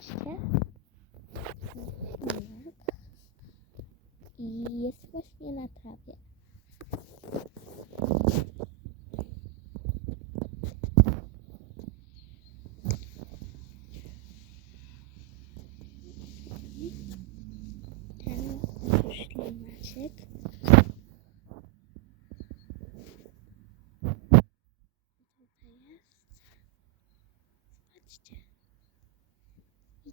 Ślimak. I jest właśnie na trawie.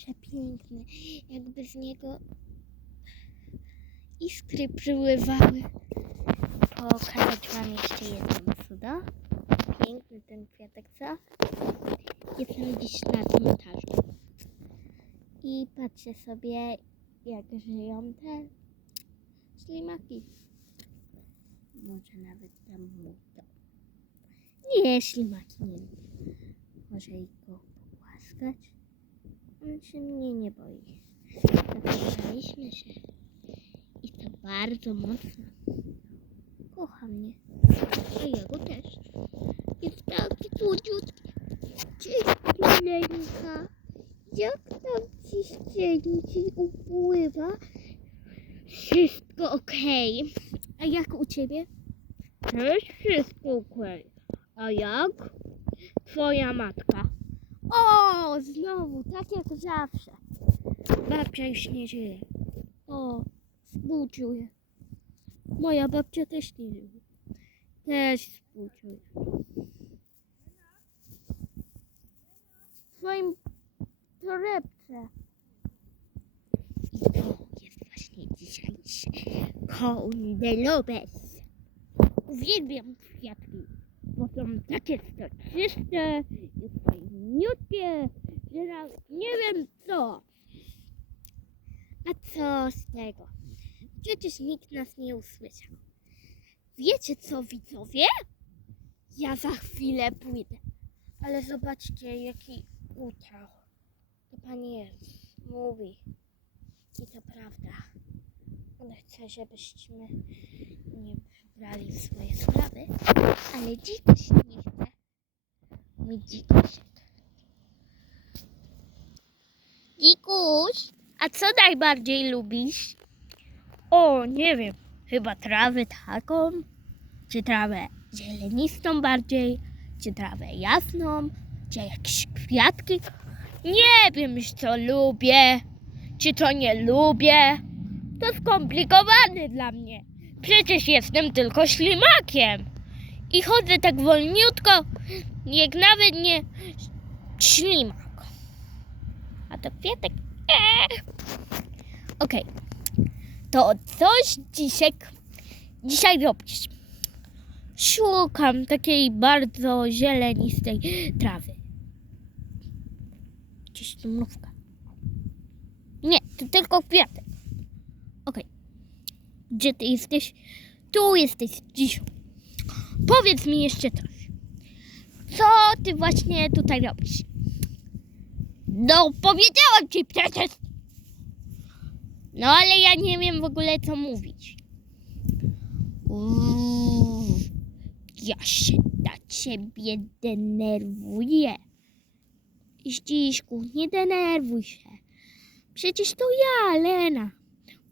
przepiękny. Jakby z niego iskry przyływały. Pokazać wam jeszcze jedną cudo. Piękny ten kwiatek, co? Jestem dziś na cmentarzu. I patrzę sobie, jak żyją te ślimaki. Może nawet tam dom. Nie, ślimaki nie. Może i go pogłaskać? On się mnie nie boi. Zakochaliśmy się. I to bardzo mocno. Kocha mnie. A ja go też. Jest taki słodziutki. Cześć, maleńka. Jak tam ci ścięci upływa? Wszystko okej. A jak u ciebie? Też wszystko okej. A jak? Twoja matka. O, znowu, tak jak zawsze. Babcia już nie żyje. O, współczuję. Moja babcia też nie żyje. Też współczuję. W twoim torebce. I to jest właśnie dzisiejszy Kołn de Lopez. Uwielbiam kwiatki, bo są takie soczyste i fajniutkie, że nawet nie wiem co. A co z tego? Przecież nikt nas nie usłyszał. Wiecie co, widzowie? Ja za chwilę pójdę. Ale zobaczcie, jaki utrał. To Pan Jezus mówi. I to prawda. On chce, żebyśmy nie brali w swoje sprawy, ale dzikość nie chce. Mój. Dzikuś, a co najbardziej lubisz? O, nie wiem. Chyba trawę taką, czy trawę zielenistą bardziej, czy trawę jasną, czy jakieś kwiatki. Nie wiem co lubię, czy co nie lubię. To skomplikowane dla mnie. Przecież jestem tylko ślimakiem. I chodzę tak wolniutko, jak nawet nie ślimak. A to kwiatek. Okej. To coś dzisiaj, dzisiaj robisz? Szukam takiej bardzo zielenistej trawy. Gdzieś tu mrówka. Nie, to tylko kwiatek. Okej. Gdzie ty jesteś? Tu jesteś dziś. Powiedz mi jeszcze coś. Co ty właśnie tutaj robisz? No, powiedziałam ci przecież. No, ale ja nie wiem w ogóle co mówić. Uuu, ja się na ciebie denerwuję. Zdziszku, nie denerwuj się. Przecież to ja, Lena.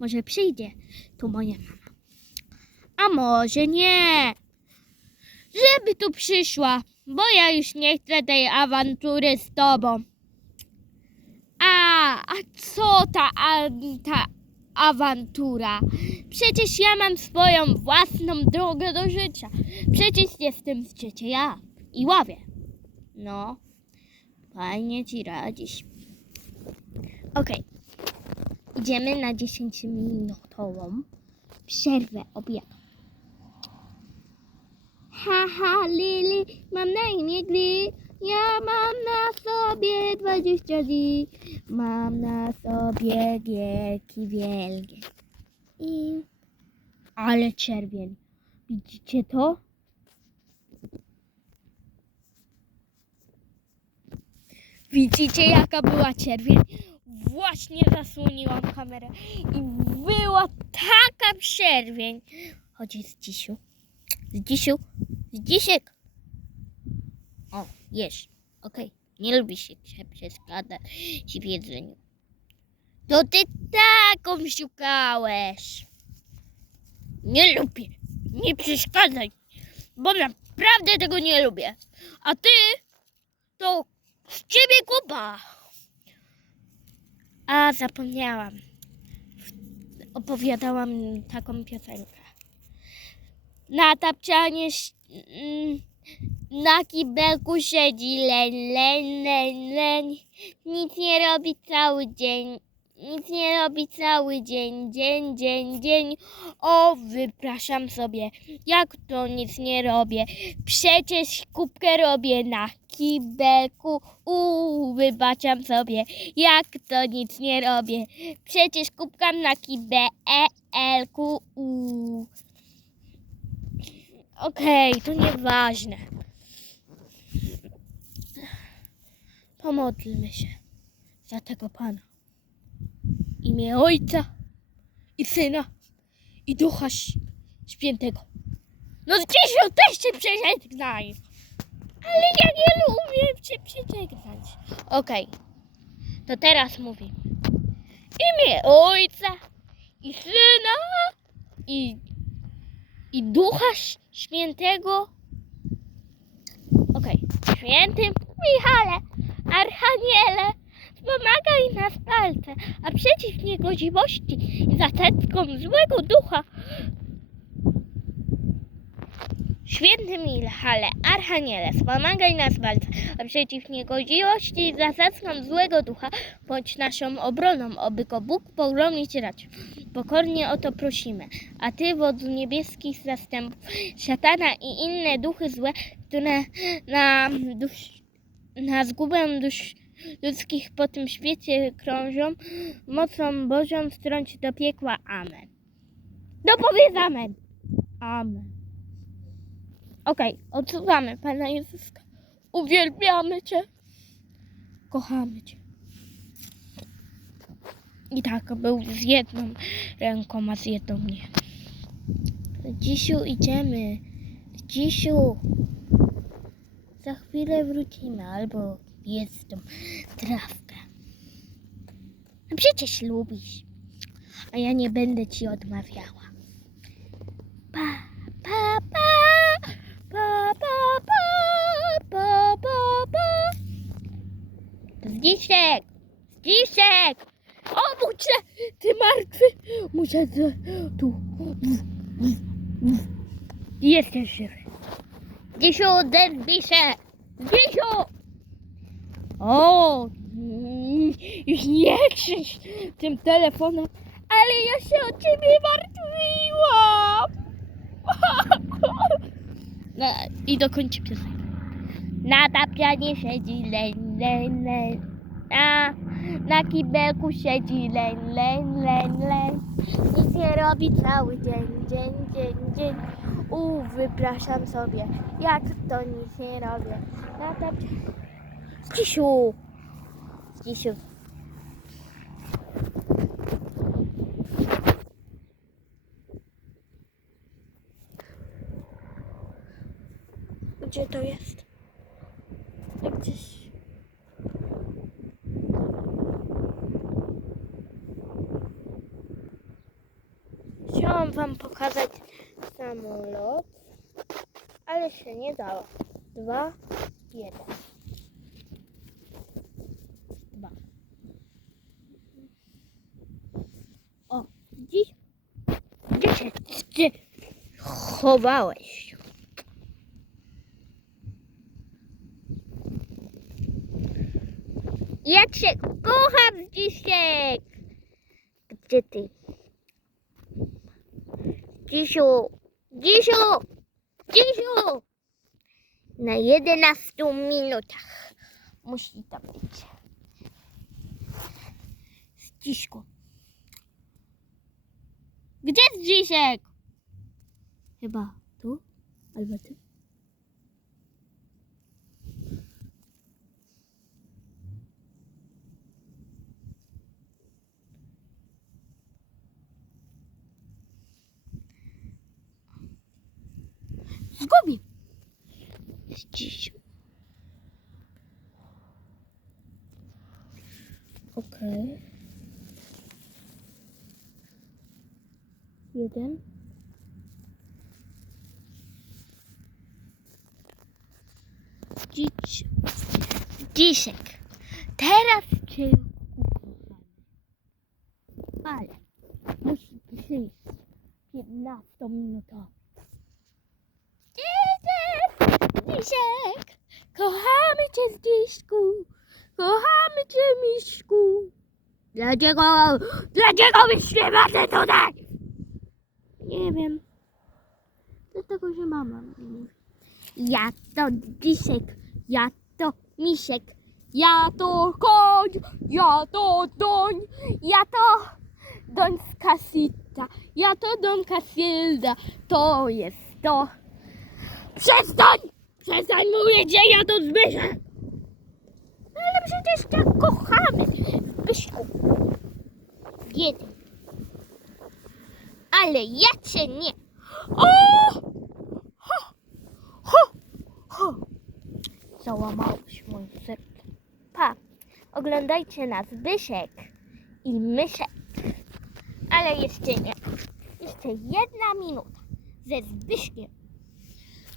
Może przyjdzie tu moja mama. A może nie. Żeby tu przyszła, bo ja już nie chcę tej awantury z tobą. A, co ta, a, ta awantura? Przecież ja mam swoją własną drogę do życia. Przecież jestem z życia ja i ławię. No, fajnie ci radzisz. Okej. idziemy na 10-minutową przerwę obiadu. Haha, Lili, mam na imię Gli. Ja mam na sobie 20 dni. Mam na sobie gierki wielkie. I... Ale czerwień. Widzicie to? Widzicie jaka była czerwień? Właśnie zasłoniłam kamerę i była taka czerwień. Chodzi z dzisiu. Z dzisiu. Z dzisiek. O, jesz. Okej. Nie lubi się przeskadać w jedzeniu. To ty taką szukałeś. Nie lubię. Nie przeszkadzaj. Bo naprawdę tego nie lubię. A ty to z ciebie kupa. A zapomniałam. Opowiadałam taką piosenkę. Na tapczanie mm, na kibelku siedzi leń, leń, leń, leń. Nic nie robi cały dzień. Nic nie robi cały dzień, dzień, dzień, dzień. O, wypraszam sobie, jak to nic nie robię. Przecież kubkę robię na kibelku. Uuu, wybaczam sobie, jak to nic nie robię. Przecież kubkam na kibelku. Uuu. Okej, to nieważne. Pomodlmy się za tego Pana. Imię Ojca i Syna i Ducha Świętego. No Dzisiu też się przeżegnaj. Ale ja nie lubię się przeżegnać. Okej, to teraz mówimy. Imię Ojca i Syna i, i Ducha Świętego. Okej, świętym Michale, Archaniele, Pomagaj nas palce, a przeciw niegodziwości i zasadzkom złego ducha. Święty Michale, Archaniele, wspomagaj nas walce, a przeciw niegodziwości i zasadzkom złego ducha, bądź naszą obroną, oby go Bóg pogromić raczył. Pokornie o to prosimy, a Ty, wodzu niebieskich zastępów, szatana i inne duchy złe, które na, dusz, na zgubę dusz ludzkich po tym świecie krążą, mocą Bożą wtrąć do piekła. Amen. Dopowiedz amen. Amen. Okej, odsuwamy Pana Jezuska. Uwielbiamy Cię. Kochamy Cię. I tak był z jedną ręką, a z jedną nie. Dzisiu idziemy. Dzisiu. Za chwilę wrócimy, albo jest tą trawkę. No Przecież lubisz, a ja nie będę ci odmawiała. Pa, pa, pa, pa, pa, pa, pa, pa, pa. Zdziszek, Zdziszek, obudź się, ty martwy. Muszę z, tu. Jesteś żywy. Zerwij się. Zdzisiu! O, już nie krzycz tym telefonem, ale ja się o ciebie martwiłam. No, I dokończę piosenkę. Na tapianie siedzi leń, leń, leń. Na, na kibelku siedzi leń, leń, leń, leń. Nic nie robi cały dzień, dzień, dzień, dzień. U, wypraszam sobie, jak to nic nie robię. Na tapianie... Dzisiu. Dzisiu. Gdzie to jest? Gdzieś. Chciałam wam pokazać samolot, ale się nie dało. Dwa, jeden. Dwa. O, dziś. Gdzie się ty chowałeś? Jak się kocham dzisiaj! Gdzie ty? Dzisiu! Dzisiu! Dzisiu! Na 11 minutach musi to być. Ściśku. Gdzie jest Dzisiek? Chyba tu? Albo tu? Zgubił. Jest Dzisiu. Okej. Jeden. Dziś. Dzisiek. Teraz cię. Ale musi przyjść 15 minutą. Dzisiek! Kochamy cię z dziśku! Kochamy cię, miśku! Dlaczego, dlaczego wy śpiewacie tutaj? Nie wiem. Dlatego, że mama mi mówi. Ja to dzisiek, ja to misiek, ja to koń, ja to doń, ja to dońska sita, ja to donka silda, to jest to. Przestań! Przestań mówić, że ja to Zbyszek! Ale przecież tak kochamy, Zbyszku. Jeden. Ale ja cię nie. O! Ho! Ho! Ho! Załamałeś moje serce. Pa! Oglądajcie nas Zbyszek i Myszek. Ale jeszcze nie. Jeszcze jedna minuta ze Zbyszkiem.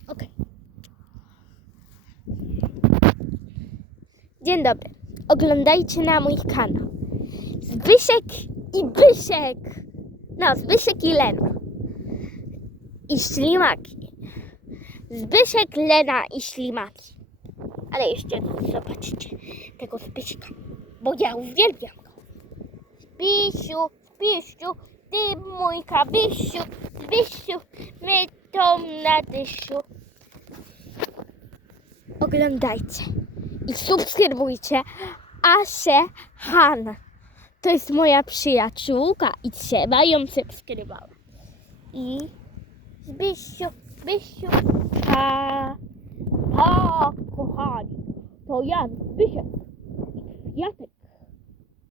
Okej. Dzień dobry. Oglądajcie na mój kanał. Zbyszek i Byszek. No, Zbyszek i Lena. I ślimaki. Zbyszek, Lena i ślimaki. Ale jeszcze raz zobaczcie tego Zbyszka, bo ja uwielbiam go. Zbysiu, Zbysiu, ty mój kabysiu, Zbysiu, my to na dysiu. Oglądajcie subskrybujcie Asię Han. To jest moja przyjaciółka i trzeba ją subskrybować. I Zbysiu, Zbysiu, ha, ha, kochani, to ja, Zbysiek i kwiatek